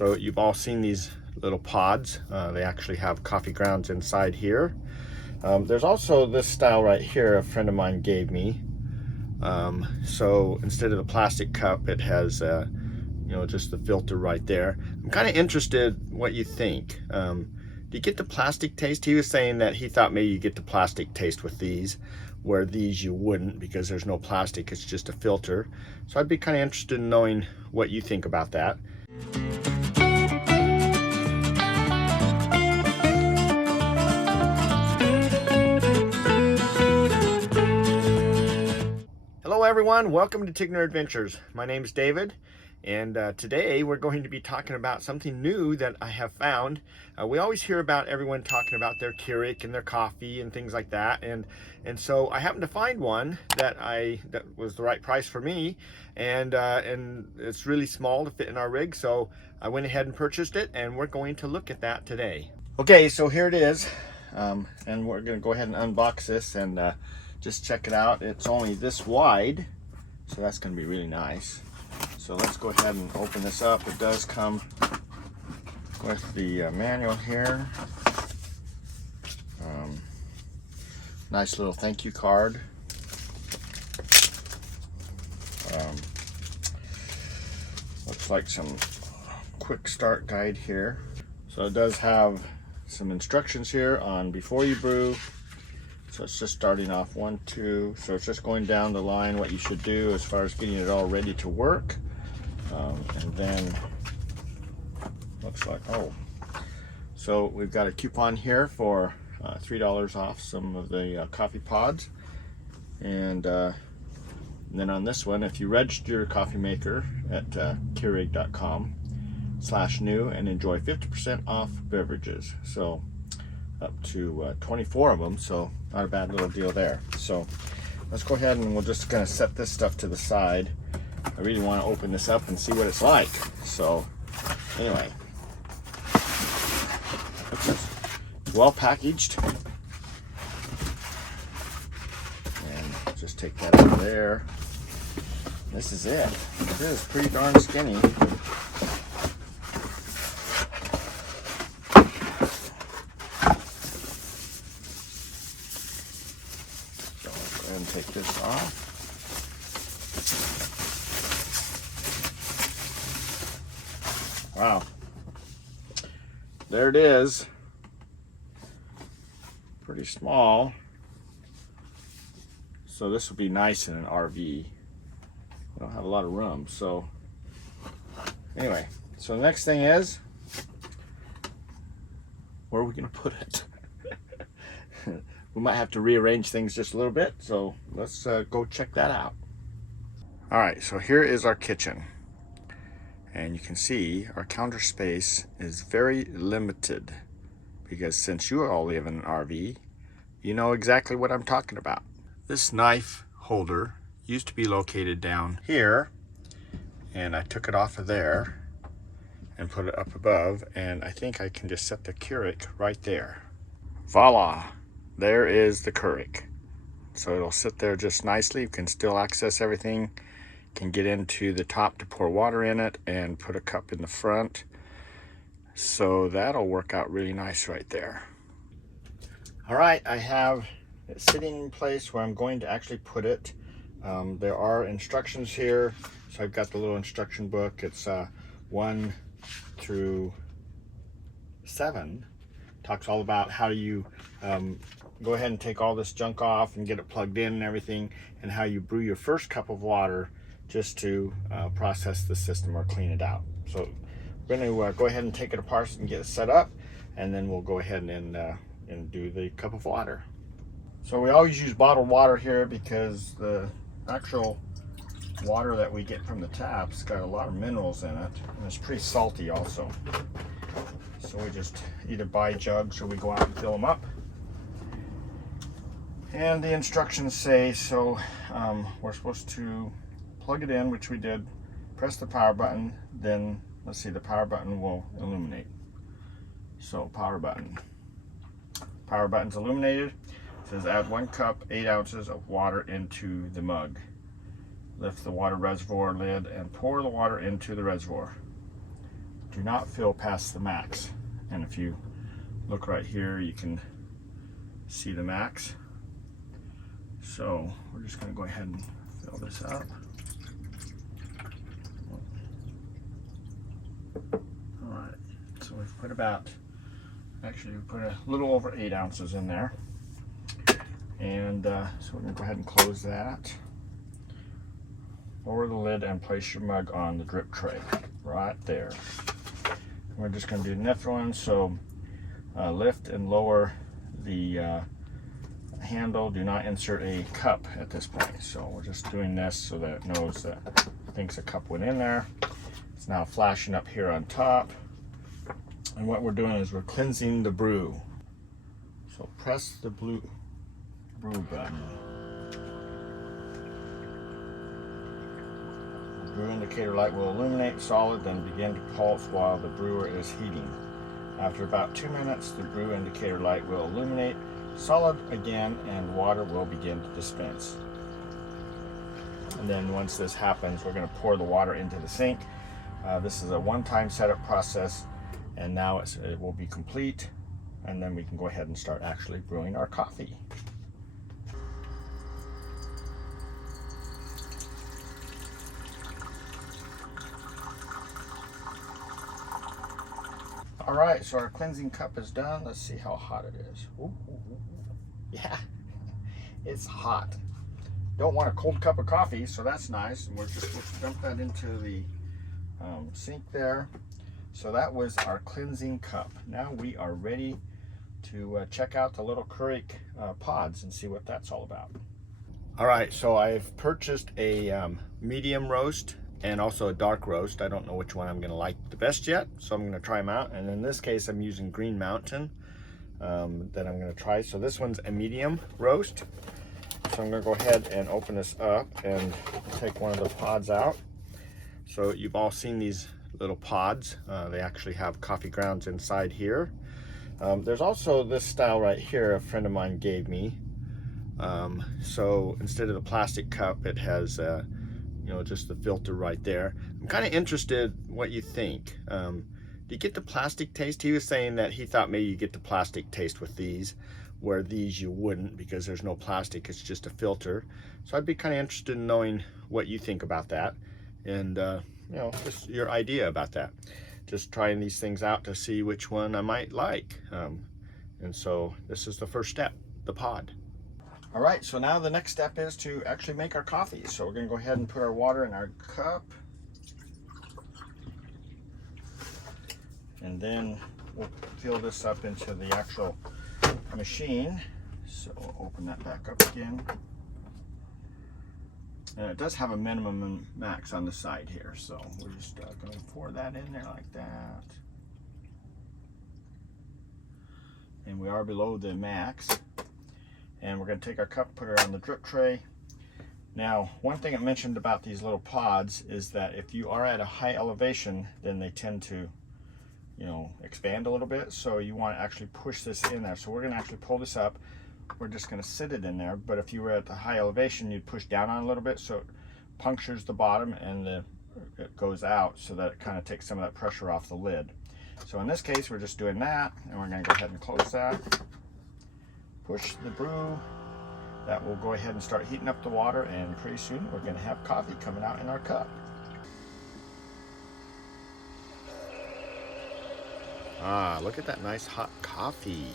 So you've all seen these little pods. They actually have coffee grounds inside here. There's also this style right here a friend of mine gave me. So instead of the plastic cup, it has you know, just the filter right there. I'm kind of interested what you think. Do you get the plastic taste? He was saying that he thought maybe you get the plastic taste with these, where these you wouldn't because there's no plastic, it's just a filter. So I'd be kind of interested in knowing what you think about that. Hello everyone, welcome to Tigner Adventures. My name is David, and today we're going to be talking about something new that I have found. We always hear about everyone talking about their Keurig and their coffee and things like that, and so I happened to find one that was the right price for me, and it's really small to fit in our rig, so I went ahead and purchased it, and we're going to look at that today. Okay, so here it is, and we're going to go ahead and unbox this and just check it out. It's only this wide, so that's going to be really nice. So let's go ahead and open this up. It does come with the manual here. Nice little thank you card. Looks like some quick start guide here. So it does have some instructions here on before you brew. So it's just starting off 1, 2. So it's just going down the line what you should do as far as getting it all ready to work. And then looks like, oh, so we've got a coupon here for $3 off some of the coffee pods. And then on this one, if you register your coffee maker at Keurig.com/new and enjoy 50% off beverages. So up to 24 of them, so not a bad little deal there. So let's go ahead and we're just going to set this stuff to the side. I really want to open this up and see what it's like. So anyway, it's well packaged, and just take that out of there. This is it. It is pretty darn skinny. And take this off. Wow. There it is. Pretty small. So this would be nice in an RV. We don't have a lot of room. So anyway, so the next thing is, where are we going to put it? We might have to rearrange things just a little bit, so let's go check that out. All right, so here is our kitchen. And you can see our counter space is very limited because since you all live in an RV, you know exactly what I'm talking about. This knife holder used to be located down here, and I took it off of there and put it up above, and I think I can just set the Keurig right there. Voila! There is the Keurig. So it'll sit there just nicely. You can still access everything. Can get into the top to pour water in it and put a cup in the front. So that'll work out really nice right there. All right, I have it sitting in place where I'm going to actually put it. There are instructions here. So I've got the little instruction book. It's 1 through 7. Talks all about how you go ahead and take all this junk off and get it plugged in and everything, and how you brew your first cup of water just to process the system or clean it out. So we're going to go ahead and take it apart and get it set up, and then we'll go ahead and do the cup of water. So we always use bottled water here because the actual water that we get from the tap's got a lot of minerals in it, and it's pretty salty also. So we just either buy jugs or we go out and fill them up. And the instructions say, so we're supposed to plug it in, which we did, press the power button, then let's see, the power button will illuminate. So power button's illuminated. It says add 1 cup 8 ounces of water into the mug. Lift the water reservoir lid and pour the water into the reservoir. do not fill past the max. And if you look right here, you can see the max. So we're just going to go ahead and fill this up. Alright, so we've put actually we put a little over 8 ounces in there. And so we're going to go ahead and close that. Lower the lid and place your mug on the drip tray right there. We're just going to do the one, so lift and lower the handle. Do not insert a cup at this point. So we're just doing this so that it knows that it thinks a cup went in there. It's now flashing up here on top. And what we're doing is we're cleansing the brew. So press the brew button. The brew indicator light will illuminate solid, then begin to pulse while the brewer is heating. After about 2 minutes, the brew indicator light will illuminate solid again and water will begin to dispense. And then once this happens, we're going to pour the water into the sink. This is a one-time setup process, and now it will be complete, and then we can go ahead and start actually brewing our coffee. All right, so our cleansing cup is done. Let's see how hot it is. Ooh, ooh, ooh. Yeah, it's hot. Don't want a cold cup of coffee, so that's nice. And let's dump that into the sink there. So that was our cleansing cup. Now we are ready to check out the little Keurig pods and see what that's all about. All right, so I've purchased a medium roast and also a dark roast. I don't know which one I'm gonna like the best yet, so I'm gonna try them out. And in this case, I'm using Green Mountain that I'm gonna try. So this one's a medium roast. So I'm gonna go ahead and open this up and take one of the pods out. So you've all seen these little pods. They actually have coffee grounds inside here. There's also this style right here a friend of mine gave me. So instead of the plastic cup, it has you know, just the filter right there. I'm kind of interested what you think. Do you get the plastic taste? He was saying that he thought maybe you get the plastic taste with these, where these you wouldn't because there's no plastic, it's just a filter. So I'd be kind of interested in knowing what you think about that, and you know, just your idea about that. Just trying these things out to see which one I might like. And so this is the first step, the pod. All right, so now the next step is to actually make our coffee. So we're gonna go ahead and put our water in our cup. And then we'll fill this up into the actual machine. So we'll open that back up again. And it does have a minimum and max on the side here. So we're just gonna pour that in there like that. And we are below the max. And we're going to take our cup, put it on the drip tray. Now, one thing I mentioned about these little pods is that if you are at a high elevation, then they tend to, you know, expand a little bit. So you want to actually push this in there. So we're going to actually pull this up. We're just going to sit it in there. But if you were at the high elevation, you'd push down on it a little bit so it punctures the bottom and it goes out, so that it kind of takes some of that pressure off the lid. So in this case, we're just doing that, and we're going to go ahead and close that. Push the brew. That will go ahead and start heating up the water, and pretty soon we're going to have coffee coming out in our cup. Ah, look at that nice hot coffee.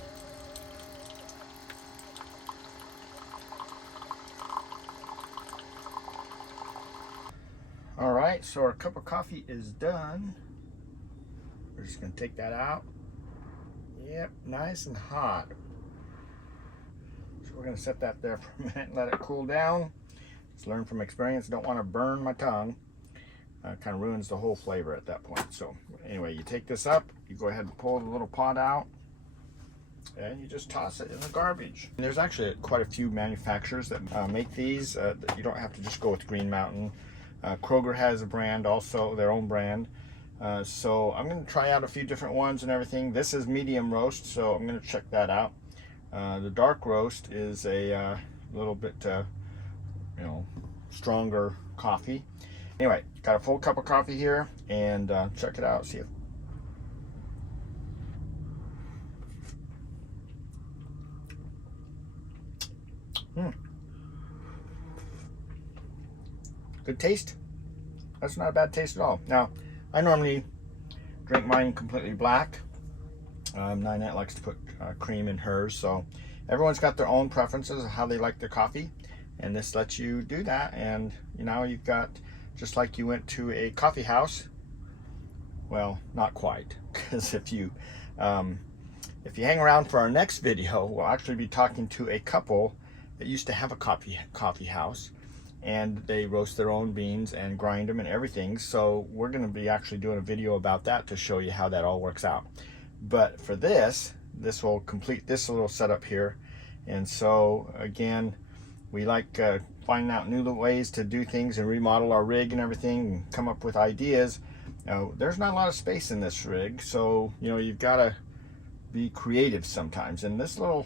All right, so our cup of coffee is done. We're just going to take that out. Yep, nice and hot. We're going to set that there for a minute and let it cool down. Just learn from experience. Don't want to burn my tongue. Kind of ruins the whole flavor at that point. So anyway, you take this up, you go ahead and pull the little pod out, and you just toss it in the garbage. And there's actually quite a few manufacturers that make these. You don't have to just go with Green Mountain. Kroger has a brand also, their own brand. So I'm going to try out a few different ones and everything. This is medium roast, so I'm going to check that out. The dark roast is a little bit, you know, stronger coffee. Anyway, got a full cup of coffee here, and check it out. See if Good taste. That's not a bad taste at all. Now, I normally drink mine completely black. Ninette likes to put cream in hers, so everyone's got their own preferences of how they like their coffee, and this lets you do that. And you've got, just like you went to a coffee house. Well, not quite, because if you hang around for our next video, we'll actually be talking to a couple that used to have a coffee house, and they roast their own beans and grind them and everything. So we're going to be actually doing a video about that to show you how that all works out. But for this will complete this little setup here. And so again, we like finding out new ways to do things and remodel our rig and everything and come up with ideas. There's not a lot of space in this rig, so you've got to be creative sometimes. And this little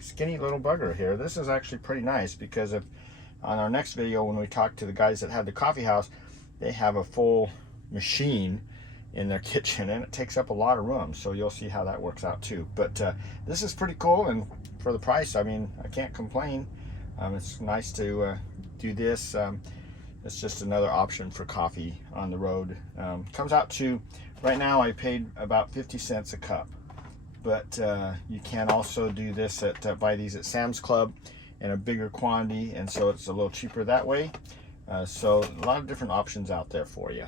skinny little bugger here, this is actually pretty nice, because on our next video, when we talk to the guys that have the coffee house, they have a full machine in their kitchen, and it takes up a lot of room, so you'll see how that works out too. But this is pretty cool, and for the price, I mean, I can't complain. It's nice to do this. It's just another option for coffee on the road. Comes out to, right now I paid about 50 cents a cup, but you can also do this buy these at Sam's Club in a bigger quantity, and so it's a little cheaper that way. So a lot of different options out there for you.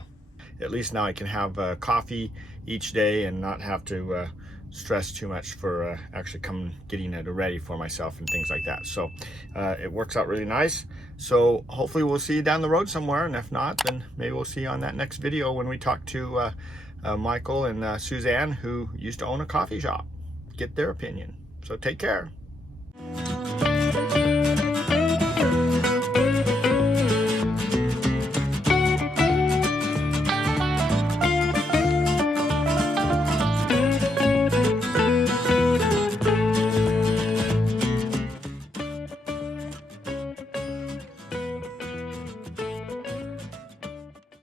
At least now I can have coffee each day and not have to stress too much for actually getting it ready for myself and things like that. So it works out really nice. So hopefully we'll see you down the road somewhere, and if not, then maybe we'll see you on that next video when we talk to Michael and Suzanne, who used to own a coffee shop, get their opinion. So take care.